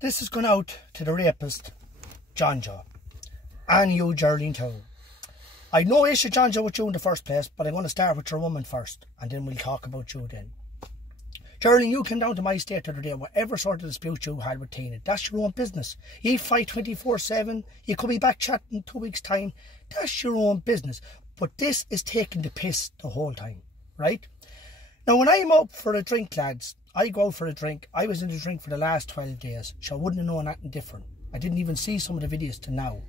This is going out to the rapist, Johnjoe, and you, Geraldine, too. I've no issue, Johnjoe, with you in the first place, but I'm going to start with your woman first, and then we'll talk about you then. Geraldine, you came down to my estate the other day, whatever sort of dispute you had with Tina, that's your own business. You fight 24/7, you could be back chatting in 2 weeks' time, that's your own business. But this is taking the piss the whole time, right? Now, when I'm out for a drink, lads, I go out for a drink. I was in the drink for the last 12 days, so I wouldn't have known anything different. I didn't even see some of the videos to now.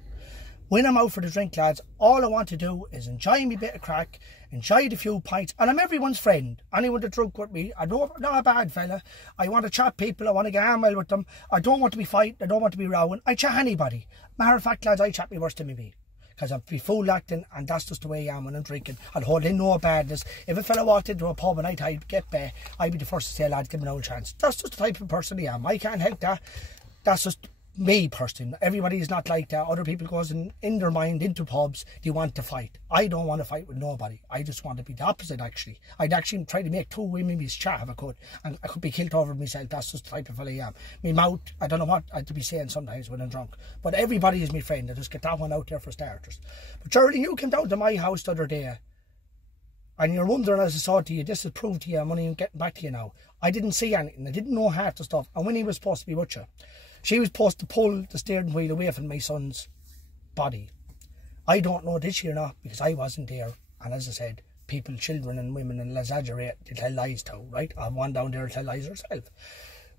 When I'm out for the drink, lads, all I want to do is enjoy me bit of crack, enjoy the few pints, and I'm everyone's friend. Anyone that drunk with me, I'm not a bad fella. I want to chat people, I want to get on well with them. I don't want to be fighting, I don't want to be rowing. I chat anybody. Matter of fact, lads, I chat me worse than me. Because I'm be full acting, and that's just the way I am when I'm drinking. I'll hold in no badness. If a fella walked into a pub and I'd get bare, I'd be the first to say, lad, give me no chance. That's just the type of person I am. I can't help that. That's just me personally. Everybody is not like that. Other people goes in their mind into pubs, they want to fight. I don't want to fight with nobody. I just want to be the opposite, actually. I'd actually try to make two women chat if I could, and I could be killed over myself. That's just the type of fella I am. My mouth, I don't know what I'd be saying sometimes when I'm drunk, but everybody is my friend. I just get that one out there for starters. But Geraldine, you came down to my house the other day, and you're wondering, as I saw to you, this is proved to you, I'm only getting back to you now. I didn't see anything. I didn't know half the stuff. And when he was supposed to be with you, she was supposed to pull the steering wheel away from my son's body. I don't know this year or not, because I wasn't there. And as I said, people, children and women, and exaggerate, they tell lies too, right? I have one down there to tell lies herself.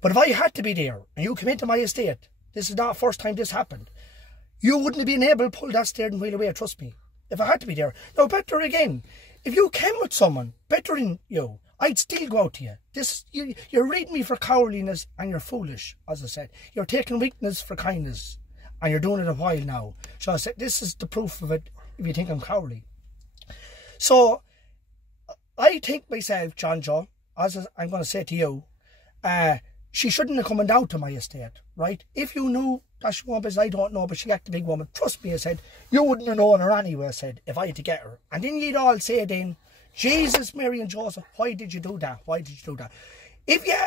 But if I had to be there, and you come into my estate, this is not the first time this happened, you wouldn't have been able to pull that steering wheel away, trust me. If I had to be there. Now, better again, if you came with someone better than you, I'd still go out to you. You're reading me for cowardliness, and you're foolish, as I said. You're taking weakness for kindness, and you're doing it a while now. So I said, this is the proof of it if you think I'm cowardly. So, I think myself, Johnjoe, as I'm going to say to you, she shouldn't have come down to my estate, right? If you knew that she was, I don't know, but she acted a big woman. Trust me, I said, you wouldn't have known her anyway, I said, if I had to get her. And then you'd all say then, Jesus, Mary and Joseph, why did you do that? Why did you do that? If you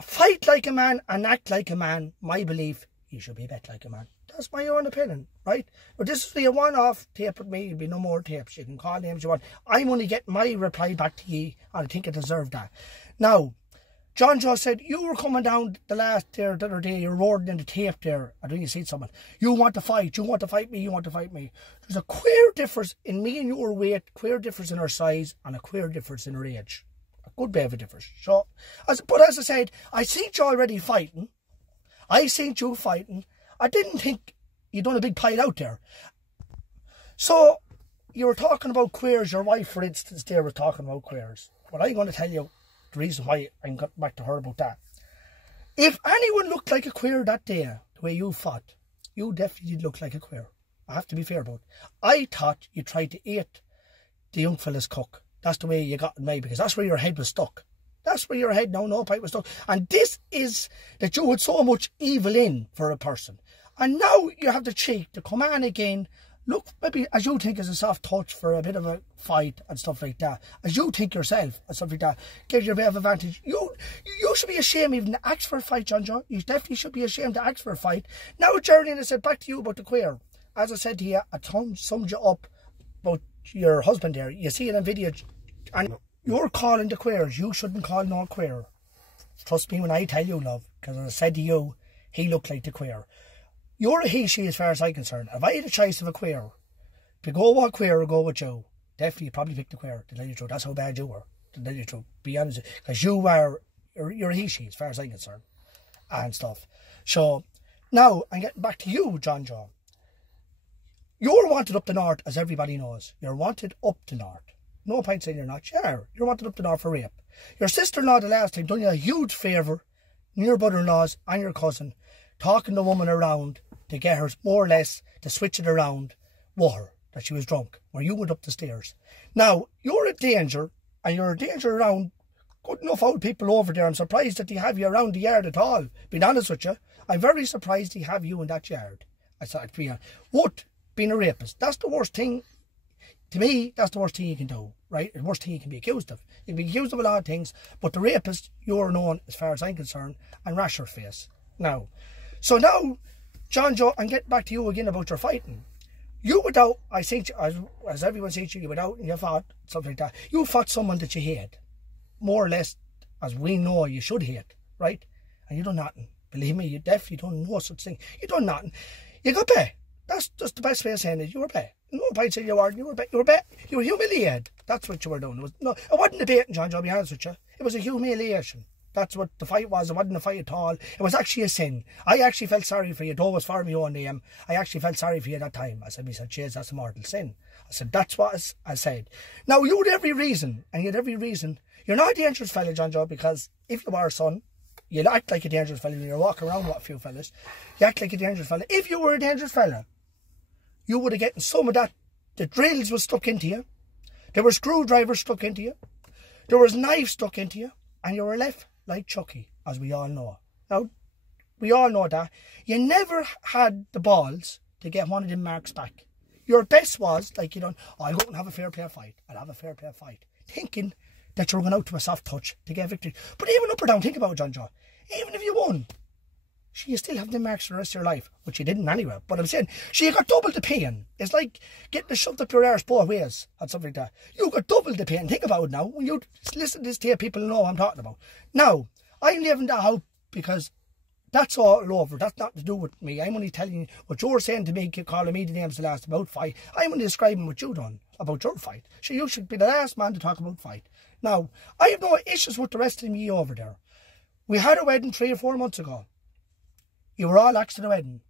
fight like a man and act like a man, my belief, you should be bet like a man. That's my own opinion, right? But this is a one-off tape with me. There'll be no more tapes. You can call names you want. I'm only getting my reply back to you, and I think I deserve that. Now, Johnjoe said, you were coming down the other day, you're roaring in the tape there. I don't you see someone. You want to fight me, you want to fight me. There's a queer difference in me and your weight, queer difference in her size, and a queer difference in her age. A good bit of a difference. So, but as I said, I seen you already fighting. I seen you fighting. I didn't think you'd done a big pile out there. So, you were talking about queers. Your wife, for instance, there was talking about queers. But I'm going to tell you the reason why I'm got back to her about that. If anyone looked like a queer that day, the way you fought, you definitely did look like a queer. I have to be fair about it. I thought you tried to eat the young fella's cook. That's the way you got in me, because that's where your head was stuck. That's where your head, no pipe was stuck. And this is that you had so much evil in for a person. And now you have the cheek to come on again. Look, maybe as you think is a soft touch for a bit of a fight and stuff like that. As you think yourself and stuff like that. Gives you a bit of advantage. You should be ashamed even to ask for a fight, Johnjoe. You definitely should be ashamed to ask for a fight. Now, Geraldine, I said back to you about the queer. As I said to you, I summed you up about your husband there. You see it in video. And you're calling the queers. You shouldn't call no queer. Trust me when I tell you, love. Because as I said to you, he looked like the queer. You're a he, she, as far as I'm concerned. If I had a choice of a queer, to go with queer or go with you, definitely you'd probably pick the queer, to tell you the truth. That's how bad you were, to tell you the truth. Be honest. Because you're a he, she, as far as I'm concerned. And stuff. So, now, I'm getting back to you, Johnjoe. You're wanted up the north, as everybody knows. You're wanted up the north. No point saying you're not. You're wanted up the north for rape. Your sister-in-law the last time done you a huge favour, and your brother-in-laws and your cousin, talking the woman around to get her more or less to switch it around with her, that she was drunk, where you went up the stairs. Now, you're a danger, and you're a danger around good enough old people over there. I'm surprised that they have you around the yard at all, being honest with you. I'm very surprised they have you in that yard. I thought, what? Being a rapist, that's the worst thing. To me, that's the worst thing you can do, right? The worst thing you can be accused of. You can be accused of a lot of things, but the rapist, you're known, as far as I'm concerned, and rash your face. Now, So now, John Joe, and get back to you again about your fighting. You went out, I think, as everyone says, you went out and you fought, something like that. You fought someone that you hate. More or less, as we know you should hate, right? And you done nothing. Believe me, you definitely don't know such thing. You done nothing. You got pay. That's just the best way of saying it. You were pay. No point saying you weren't. You were humiliated. That's what you were doing. It wasn't debating, John Joe, to be honest with you. It was a humiliation. That's what the fight was. It wasn't a fight at all. It was actually a sin. I actually felt sorry for you. Though it was for my own name. I actually felt sorry for you that time. I said, jeez, that's a mortal sin. I said, that's what I said. Now, you had every reason, and you had every reason. You're not a dangerous fella, John Joe, because if you were a son, you'd act like a dangerous fella when you're walking around with a few fellas. You act like a dangerous fella. If you were a dangerous fella, you would have gotten some of that. The drills was stuck into you. There were screwdrivers stuck into you. There was knives stuck into you. And you were left like Chucky, as we all know. Now, we all know that. You never had the balls to get one of them marks back. Your best was, like, you know, I'll go and have a fair play fight. I'll have a fair play fight. Thinking that you were going out to a soft touch to get victory. But even up or down, think about it, John Joe. Even if you won, you still have the marks for the rest of your life, which you didn't anyway. But I'm saying, you got double the pain. It's like getting it shoved up your arse both ways and something like that. You got double the pain. Think about it now. When you listen to this tape, people know what I'm talking about. Now, I'm leaving that out because that's all over. That's nothing to do with me. I'm only telling you what you're saying to me, calling me the names the last about fight. I'm only describing what you done about your fight. So you should be the last man to talk about fight. Now, I have no issues with the rest of me over there. We had a wedding 3 or 4 months ago. You were all asked to the wedding.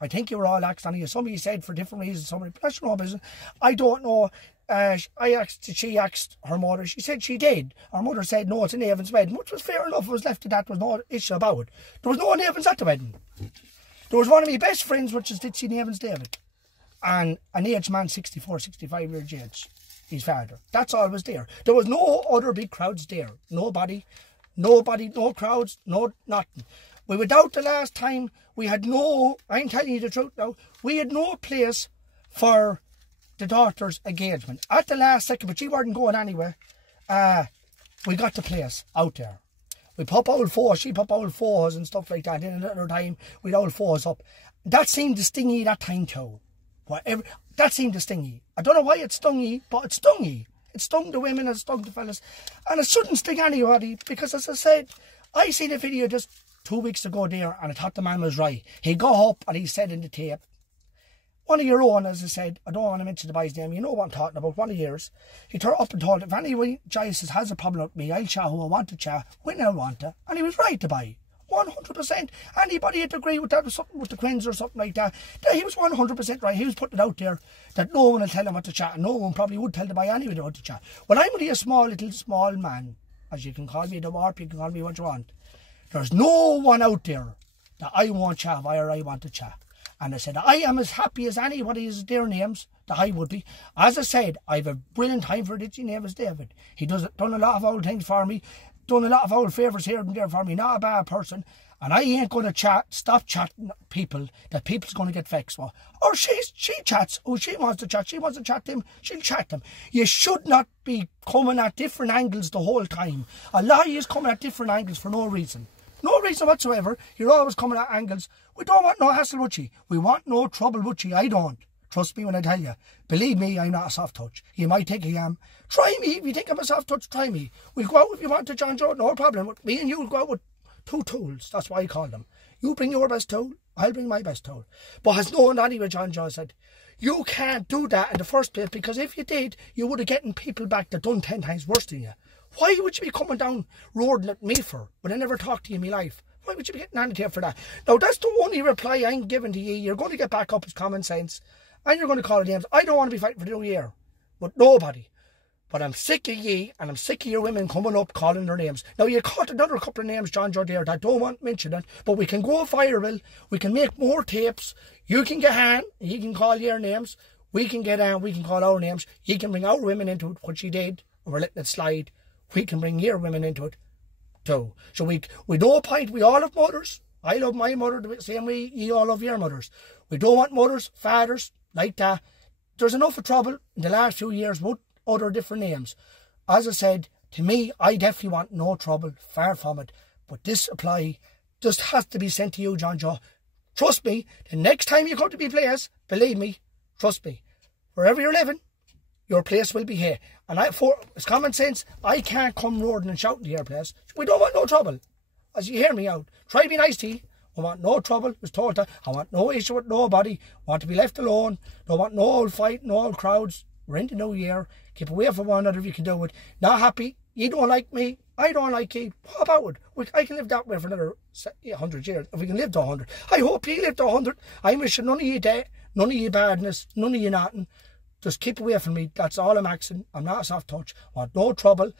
I think you were all asked on here. Somebody said for different reasons, but that's no business. I don't know. She asked her mother. She said she did. Her mother said no, it's a Nevins wedding, which was fair enough. It was left to that. There was no issue about it. There was no Nevins at the wedding. There was one of my best friends, which is Ditsy Nevins David, and an aged man, 64, 65 years age, his father. That's all was there. There was no other big crowds there. Nobody, no crowds, no nothing. We went out the last time, we had no, I'm telling you the truth now, we had no place for the daughter's engagement. At the last second, but she wasn't going anywhere, we got the place out there. We pop old fours, she pop old fours and stuff like that. Then another time, we'd old fours up. That seemed to sting ye that time too. Whatever, that seemed to sting ye. I don't know why it stung ye, but it stung ye. It stung the women, it stung the fellas. And it shouldn't sting anybody, because as I said, I seen a video just 2 weeks ago there, and I thought the man was right. He got up and he said in the tape, one of your own, as I said, I don't want to mention the boy's name, you know what I'm talking about, one of yours, he turned up and told, if any Jesus has a problem with me, I'll chat who I want to chat, when I want to. And he was right to buy. 100%. Anybody had to agree with that, or something with the Quins or something like that. He was 100% right. He was putting it out there that no one will tell him what to chat, and no one probably would tell the boy anyway what to chat. Well, I'm only a small man, as you can call me, the warp, you can call me what you want. There's no one out there that I won't chat or I want to chat. And I said, I am as happy as anybody's their names that I would be. As I said, I have a brilliant time for Ditsy Nevins David. He done a lot of old things for me, done a lot of old favours here and there for me, not a bad person. And I ain't going to stop chatting people that people's going to get vexed for. Or she chats who she wants to chat. She wants to chat them, she'll chat them. You should not be coming at different angles the whole time. A lot of you is coming at different angles for no reason. No reason whatsoever. You're always coming at angles. We don't want no hassle with you. We want no trouble with you. I don't. Trust me when I tell you. Believe me, I'm not a soft touch. You might think I am. Try me. If you think I'm a soft touch, try me. We'll go out if you want to, John Joe. No problem. Me and you will go out with 2 tools. That's why I call them. You bring your best tool. I'll bring my best tool. But as no one anyway, John Joe said, you can't do that in the first place, because if you did, you would have gotten people back that done 10 times worse than you. Why would you be coming down roaring at me for when I never talked to you in my life? Why would you be getting anything for that? Now, that's the only reply I'm giving to you. You're going to get back up as common sense, and you're going to call it names. I don't want to be fighting for the new year with nobody. But I'm sick of ye, and I'm sick of your women coming up calling their names. Now, you caught another couple of names, John Joe, there, that I don't want to mention it, but we can go viral. We can make more tapes. You can get on, you can call your names. We can get on, we can call our names. You can bring our women into it, what she did, and we're letting it slide. We can bring your women into it too. So we no point, we all have mothers. I love my mother the same way you all love your mothers. We don't want mothers, fathers, like that. There's enough of trouble in the last few years with other different names. As I said, to me, I definitely want no trouble, far from it. But this apply just has to be sent to you, John Joe. Trust me, the next time you come to be players, believe me, trust me, wherever you're living, your place will be here. And it's common sense, I can't come roaring and shouting to your place. We don't want no trouble. As you hear me out, try to be nice to you. I want no trouble, was told that. I want no issue with nobody. I want to be left alone. Don't want no old fight, no old crowds. We're in the new year. Keep away from one another if you can do it. Not happy. You don't like me. I don't like you. What about it? I can live that way for another 100 years. If we can live to 100. I hope you live to 100. I'm wishing none of you dead, none of you badness, none of you nothing. Just keep away from me. That's all I'm asking. I'm not a soft touch. I want no trouble.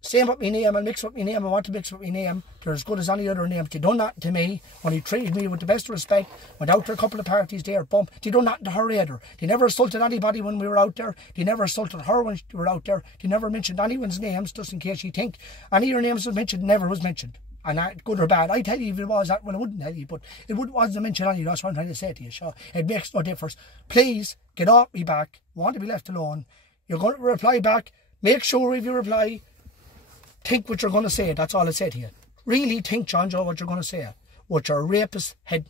Same with my name. I'll mix with my name. I want to mix with my name. They're as good as any other name. They done that to me when he treated me with the best respect. Went out to a couple of parties there. Bump. They done that to her either. They never insulted anybody when we were out there. They never insulted her when we were out there. They never mentioned anyone's names, just in case you think any of your names was mentioned. Never was mentioned. And that, good or bad, I tell you if it was that, well, I wouldn't tell you, but it wasn't mentioned any. That's what I'm trying to say to you. Sure, it makes no difference. Please get off me back. Want to be left alone. You're going to reply back. Make sure if you reply, think what you're going to say. That's all I say to you. Really think, John Joe, what you're going to say. What your rapist head.